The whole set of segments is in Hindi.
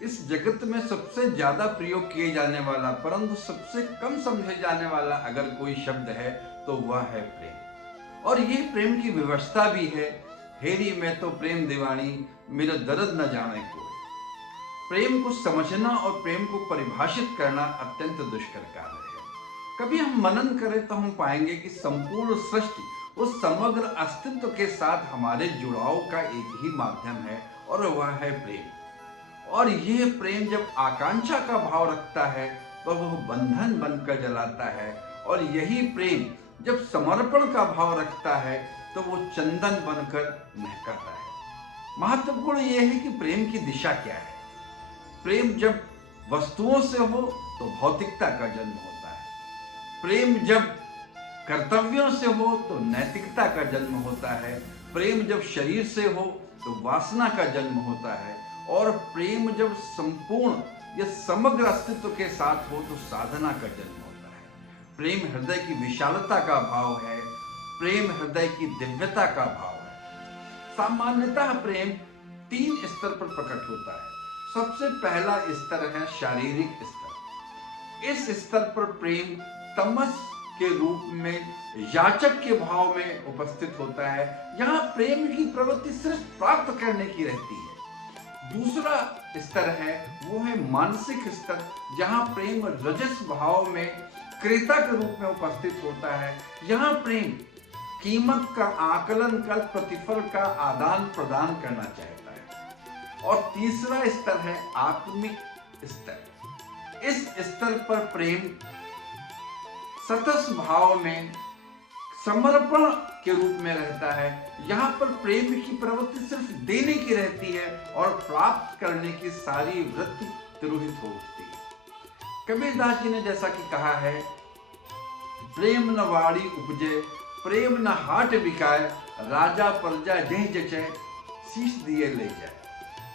इस जगत में सबसे ज्यादा प्रयोग किए जाने वाला परंतु सबसे कम समझे जाने वाला अगर कोई शब्द है तो वह है प्रेम। और ये प्रेम की व्यवस्था भी है। हेरी मैं तो प्रेम दीवानी, मेरा दर्द न जाने कोई। प्रेम को समझना और प्रेम को परिभाषित करना अत्यंत दुष्कर कार्य है। कभी हम मनन करें तो हम पाएंगे कि संपूर्ण सृष्टि उस समग्र अस्तित्व के साथ हमारे जुड़ाव का एक ही माध्यम है और वह है प्रेम। और यह प्रेम जब आकांक्षा का भाव रखता है तो वह बंधन बनकर जलाता है, और यही प्रेम जब समर्पण का भाव रखता है तो वो चंदन बनकर महकता है। महत्वपूर्ण यह है कि प्रेम की दिशा क्या है। प्रेम जब वस्तुओं से हो तो भौतिकता का जन्म होता है। प्रेम जब कर्तव्यों से हो तो नैतिकता का जन्म होता है। प्रेम जब शरीर से हो तो वासना का जन्म होता है। और प्रेम जब संपूर्ण या समग्र अस्तित्व के साथ हो तो साधना का जन्म होता है। प्रेम हृदय की विशालता का भाव है। प्रेम हृदय की दिव्यता का भाव है। सामान्यतः प्रेम 3 स्तर पर प्रकट होता है। सबसे पहला स्तर है शारीरिक स्तर। इस स्तर पर प्रेम तमस के रूप में याचक के भाव में उपस्थित होता है। यहाँ प्रेम की प्रवृत्ति सिर्फ प्राप्त करने की रहती है। दूसरा स्तर है वो है मानसिक स्तर, जहाँ प्रेम रजस भाव में क्रेता के रूप में उपस्थित होता है। यहाँ प्रेम कीमत का आकलन कर प्रतिफल का आदान प्रदान करना चाहता है। और तीसरा स्तर है आत्मिक स्तर। इस स्तर पर प्रेम सतस भाव में समर्पण के रूप में रहता है। यहाँ पर प्रेम की प्रवृत्ति सिर्फ देने की रहती है और प्राप्त करने की सारी वृत्ति तिरोहित हो उठती है। कबीरदास जी ने जैसा कि कहा है, प्रेम न वाड़ी उपजे, प्रेम न हाट बिकाए, राजा प्रजा जह जचे, शीश दिए ले जाए।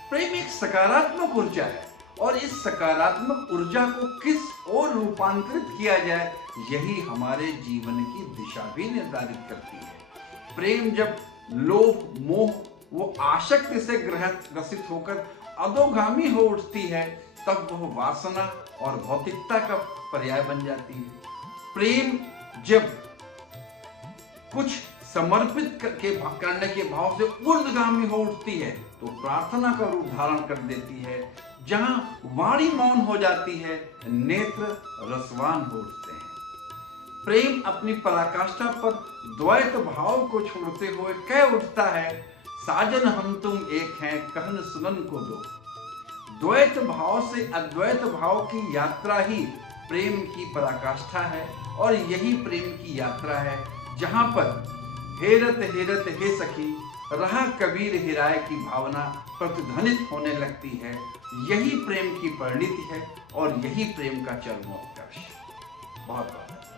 प्रेम एक सकारात्मक ऊर्जा है और इस सकारात्मक ऊर्जा को किस ओर रूपांतरित किया जाए यही हमारे जीवन की दिशा भी निर्धारित करती है। प्रेम जब लोभ मोह वो आसक्ति से ग्रसित होकर अधोगामी हो उठती है तब वह वासना और भौतिकता का पर्याय बन जाती है। प्रेम जब कुछ समर्पित करने के भाव से ऊर्ध्वगामी हो उठती है तो प्रार्थना का रूप धारण कर देती है। जहां वाणी मौन हो जाती है, नेत्र रसवान हो उठते हैं। प्रेम अपनी पराकाष्ठा पर द्वैत भाव को छोड़ते हुए कह उठता है, साजन हम तुम एक हैं, कहन सुनन को दो। द्वैत भाव से अद्वैत भाव की यात्रा ही प्रेम की पराकाष्ठा है और यही प्रेम की यात्रा है जहां पर हेरत हेरत हे सखी रहा कबीर हिराए की भावना प्रतिध्वनित होने लगती है। यही प्रेम की परिणति है और यही प्रेम का चरमोत्कर्ष। बहुत बहुत